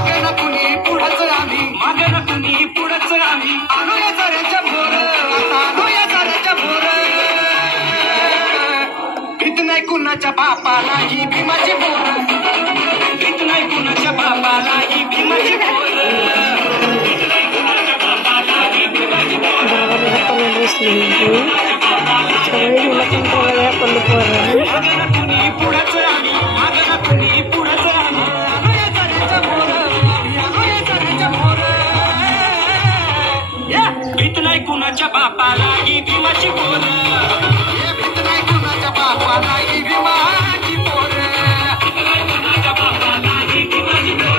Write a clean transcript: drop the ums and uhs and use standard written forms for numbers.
मागे ना कुणी पुढंच आम्ही मागे ना कुणी पुढंच आम्ही आणूया जऱ्याच्या भोर आता आणूया जऱ्याच्या भोर भीत नाही कुणाच्या बापाला ही भीमाची भोर भीत नाही कुणाच्या बापाला ही भीमाची भोर पुढंच आम्ही मागे ना कुणी पुढंच आम्ही आणूया जऱ्याच्या भोर आणूया जऱ्याच्या भोर भीत नाही कुणाच्या बापाला ही भीमाची भोर भीत नाही कुणाच्या बापाला ही भीमाची भोर भीत नाही कुणाच्या बापाला ही भीमाची भोर